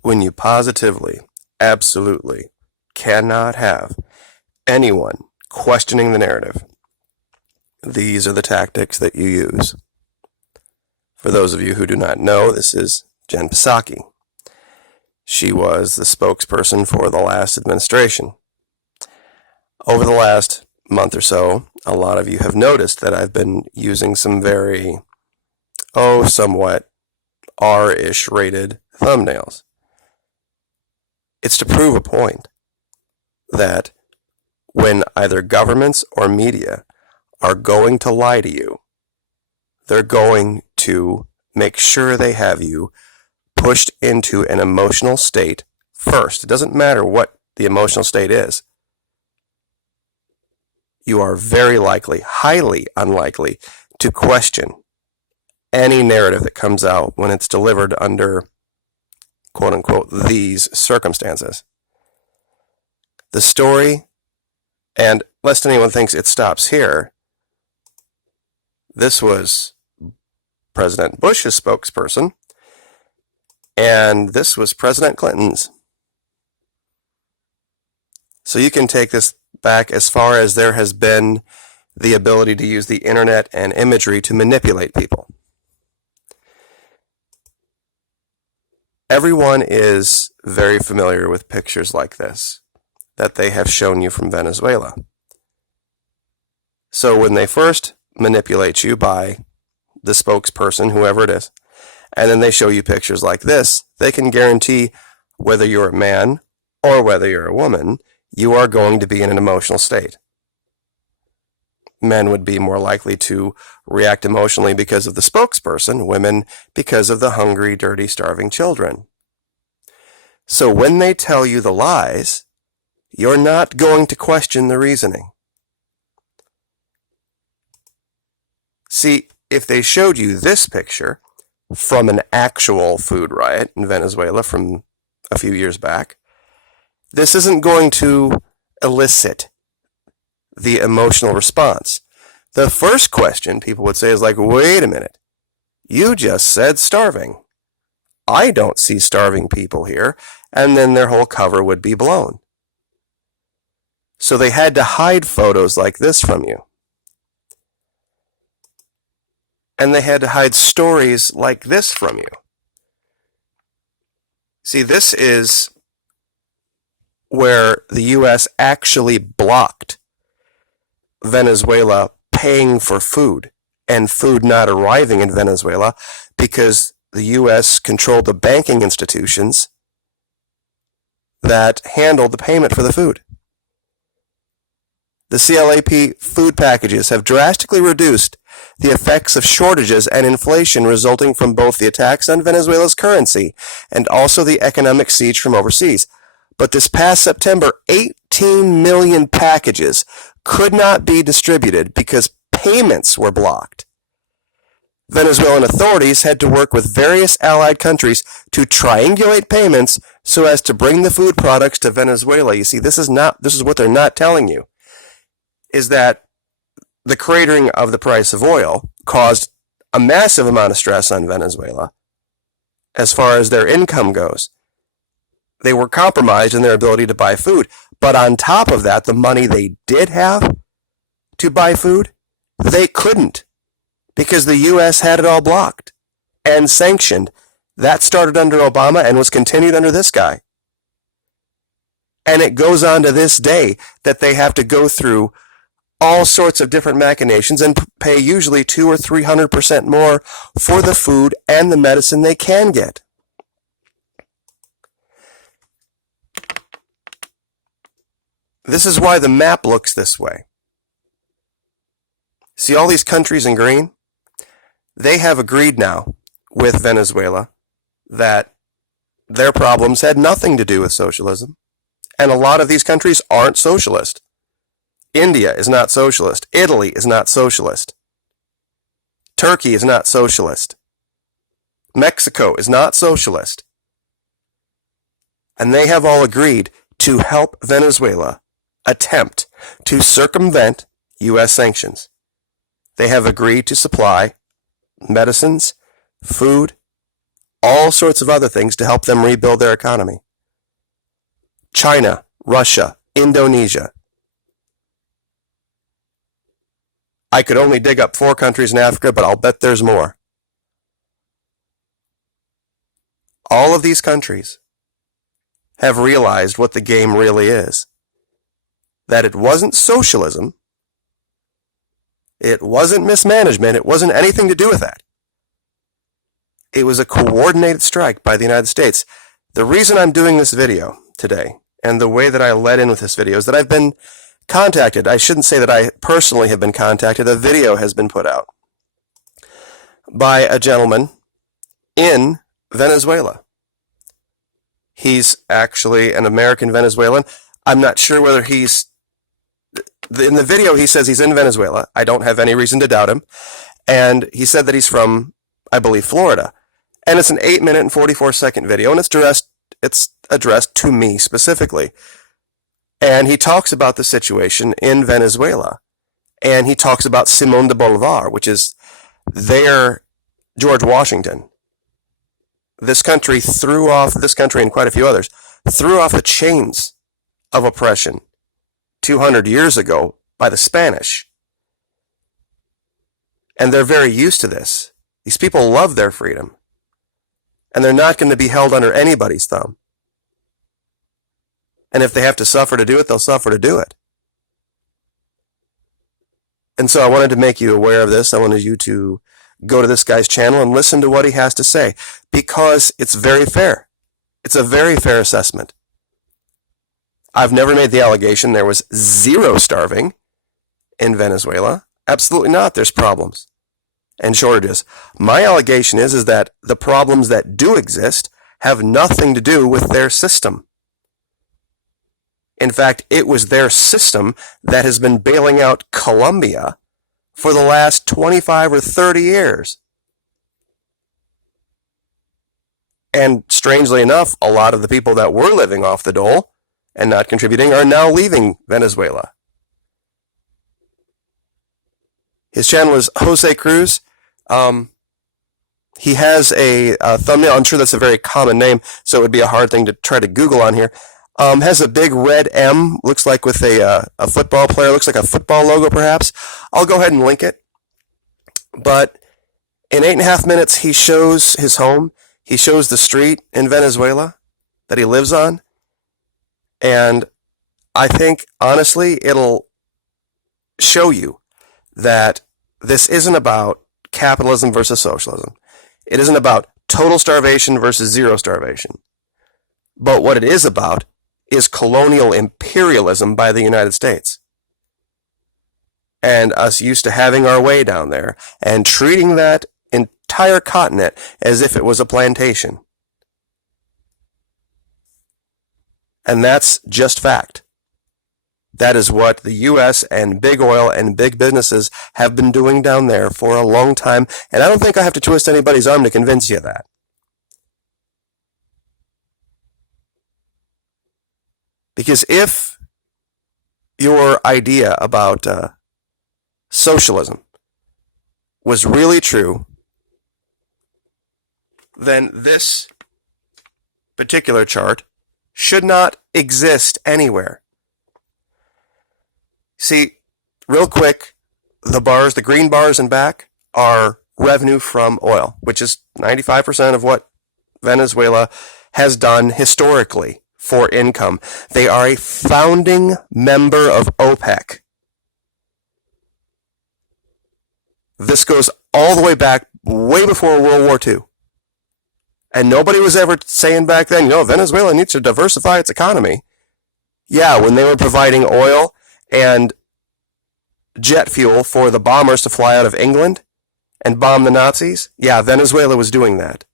when you positively, absolutely cannot have anyone questioning the narrative, these are the tactics that you use. For those of you who do not know, this is Jen Psaki. She was the spokesperson for the last administration. Over the last month or so, a lot of you have noticed that I've been using some very, somewhat R-ish rated thumbnails. It's to prove a point that when either governments or media are going to lie to you, they're going to make sure they have you pushed into an emotional state first. It doesn't matter what the emotional state is. You are very likely, highly unlikely, to question any narrative that comes out when it's delivered under, quote unquote, these circumstances. The story, and lest anyone thinks it stops here, this was President Bush's spokesperson, and this was President Clinton's. So you can take this back as far as there has been the ability to use the internet and imagery to manipulate people. Everyone is very familiar with pictures like this that they have shown you from Venezuela. So when they first manipulate you by the spokesperson, whoever it is, and then they show you pictures like this, they can guarantee whether you're a man or whether you're a woman, you are going to be in an emotional state. Men would be more likely to react emotionally because of the spokesperson, women because of the hungry, dirty, starving children. So when they tell you the lies, you're not going to question the reasoning. See, if they showed you this picture from an actual food riot in Venezuela from a few years back, this isn't going to elicit the emotional response. The first question people would say is like, wait a minute, you just said starving. I don't see starving people here, and then their whole cover would be blown. So they had to hide photos like this from you. And they had to hide stories like this from you. See, this is where the U.S. actually blocked Venezuela paying for food and food not arriving in Venezuela because the U.S. controlled the banking institutions that handled the payment for the food. The CLAP food packages have drastically reduced the effects of shortages and inflation resulting from both the attacks on Venezuela's currency and also the economic siege from overseas. But this past September, 18 million packages could not be distributed because payments were blocked. Venezuelan authorities had to work with various allied countries to triangulate payments so as to bring the food products to Venezuela. You see, this is what they're not telling you, is that the cratering of the price of oil caused a massive amount of stress on Venezuela as far as their income goes. They were compromised in their ability to buy food. But on top of that, the money they did have to buy food, they couldn't because the U.S. had it all blocked and sanctioned. That started under Obama and was continued under this guy. And it goes on to this day that they have to go through all sorts of different machinations and pay usually 200 or 300% more for the food and the medicine they can get. This is why the map looks this way. See all these countries in green? They have agreed now with Venezuela that their problems had nothing to do with socialism. And a lot of these countries aren't socialist. India is not socialist. Italy is not socialist. Turkey is not socialist. Mexico is not socialist. And they have all agreed to help Venezuela attempt to circumvent U.S. sanctions. They have agreed to supply medicines, food, all sorts of other things to help them rebuild their economy. China, Russia, Indonesia. I could only dig up 4 countries in Africa, but I'll bet there's more. All of these countries have realized what the game really is. That it wasn't socialism, it wasn't mismanagement, it wasn't anything to do with that. It was a coordinated strike by the United States. The reason I'm doing this video today, and the way that I led in with this video, is that I've been contacted. I shouldn't say that I personally have been contacted. A video has been put out by a gentleman in Venezuela. He's actually an American Venezuelan. I'm not sure whether he's... In the video, he says he's in Venezuela. I don't have any reason to doubt him. And he said that he's from, I believe, Florida. And it's an 8-minute and 44-second video, and it's addressed to me specifically. And he talks about the situation in Venezuela. And he talks about Simón de Bolívar, which is their George Washington. This country and quite a few others, threw off the chains of oppression 200 years ago by the Spanish. And they're very used to this. These people love their freedom. And they're not going to be held under anybody's thumb. And if they have to suffer to do it, they'll suffer to do it. And so I wanted to make you aware of this. I wanted you to go to this guy's channel and listen to what he has to say, because it's very fair. It's a very fair assessment. I've never made the allegation there was zero starving in Venezuela. Absolutely not. There's problems and shortages. My allegation is that the problems that do exist have nothing to do with their system. In fact, it was their system that has been bailing out Colombia for the last 25 or 30 years. And strangely enough, a lot of the people that were living off the dole and not contributing are now leaving Venezuela. His channel is Jose Cruz. He has a thumbnail. I'm sure that's a very common name, so it would be a hard thing to try to Google on here. Has a big red M, looks like with a football player, looks like a football logo perhaps. I'll go ahead and link it. But in 8.5 minutes, he shows his home. He shows the street in Venezuela that he lives on. And I think, honestly, it'll show you that this isn't about capitalism versus socialism. It isn't about total starvation versus zero starvation. But what it is about is colonial imperialism by the United States. And us used to having our way down there and treating that entire continent as if it was a plantation. And that's just fact. That is what the U.S. and big oil and big businesses have been doing down there for a long time. And I don't think I have to twist anybody's arm to convince you of that. Because if your idea about socialism was really true, then this particular chart should not exist anywhere. See, real quick, the green bars in back are revenue from oil, which is 95% of what Venezuela has done historically for income. They are a founding member of OPEC. This goes all the way back, way before World War II. And nobody was ever saying back then, Venezuela needs to diversify its economy. Yeah, when they were providing oil and jet fuel for the bombers to fly out of England and bomb the Nazis, yeah, Venezuela was doing that.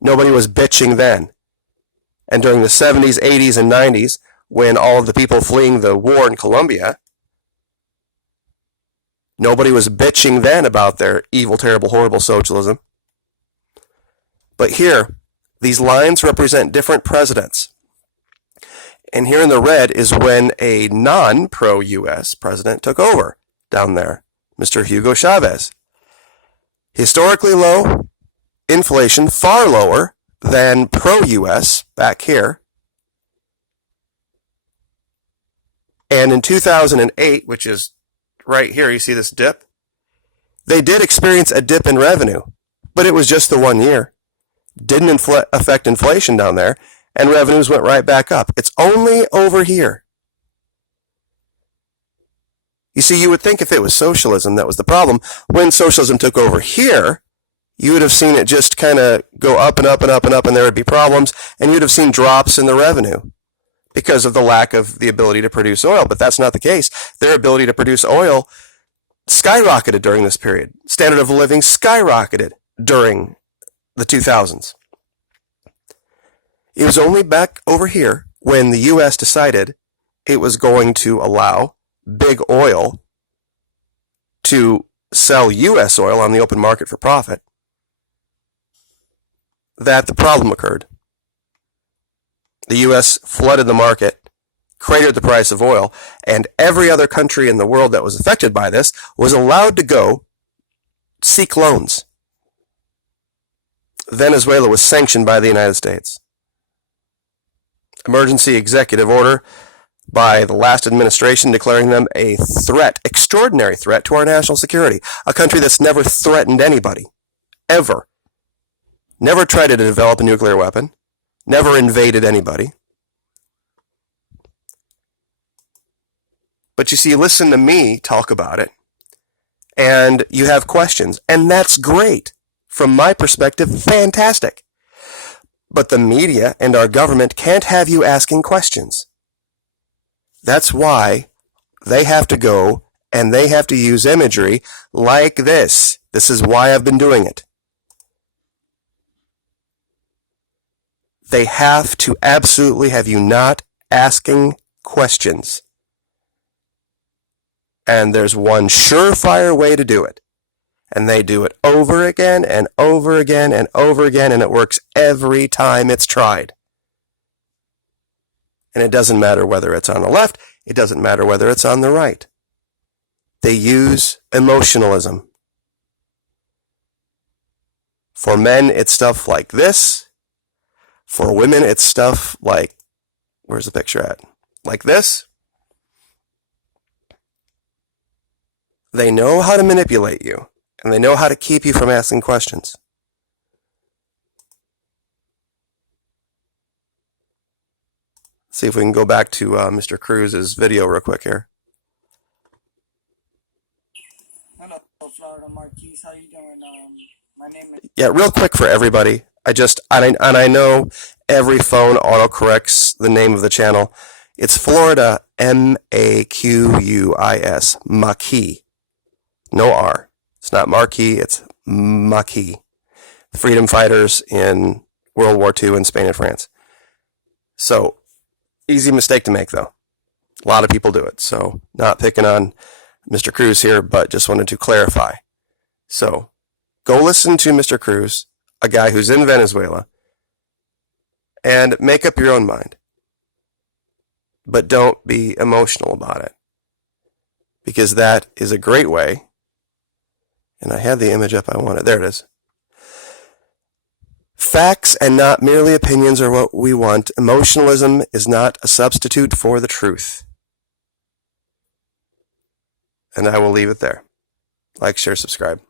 Nobody was bitching then. And during the 70s, 80s, and 90s, when all of the people fleeing the war in Colombia, nobody was bitching then about their evil, terrible, horrible socialism. But here, these lines represent different presidents. And here in the red is when a non-pro-U.S. president took over down there, Mr. Hugo Chavez. Historically low, inflation far lower than pro-US back here. And in 2008, which is right here, you see this dip? They did experience a dip in revenue, but it was just the 1 year. Didn't affect inflation down there, and revenues went right back up. It's only over here. You see, you would think if it was socialism that was the problem, when socialism took over here, you would have seen it just kind of go up and up and up and up, and there would be problems, and you'd have seen drops in the revenue because of the lack of the ability to produce oil. But that's not the case. Their ability to produce oil skyrocketed during this period. Standard of living skyrocketed during the 2000s. It was only back over here when the U.S. decided it was going to allow big oil to sell U.S. oil on the open market for profit that the problem occurred. The U.S. flooded the market, cratered the price of oil, and every other country in the world that was affected by this was allowed to go seek loans. Venezuela was sanctioned by the United States. Emergency executive order by the last administration declaring them a threat, extraordinary threat to our national security. A country that's never threatened anybody, ever. Never tried to develop a nuclear weapon, never invaded anybody. But you see, listen to me talk about it, and you have questions, and that's great. From my perspective, fantastic. But the media and our government can't have you asking questions. That's why they have to go and they have to use imagery like this. This is why I've been doing it. They have to absolutely have you not asking questions. And there's one surefire way to do it. And they do it over again and over again and over again, and it works every time it's tried. And it doesn't matter whether it's on the left, it doesn't matter whether it's on the right. They use emotionalism. For men, it's stuff like this. For women, it's stuff like, where's the picture at? Like this. They know how to manipulate you, and they know how to keep you from asking questions. See if we can go back to Mr. Cruz's video real quick here. Hello, Florida Marquise. How you doing? My name is... Yeah, real quick for everybody. I know every phone autocorrects the name of the channel. It's Florida Maquis, Maquis. No R. It's not Marquis, it's Maquis. Freedom fighters in World War II in Spain and France. So, easy mistake to make though. A lot of people do it. So, not picking on Mr. Cruz here, but just wanted to clarify. So, go listen to Mr. Cruz, a guy who's in Venezuela, and make up your own mind. But don't be emotional about it. Because that is a great way. And I had the image up I wanted. There it is. Facts and not merely opinions are what we want. Emotionalism is not a substitute for the truth. And I will leave it there. Like, share, subscribe.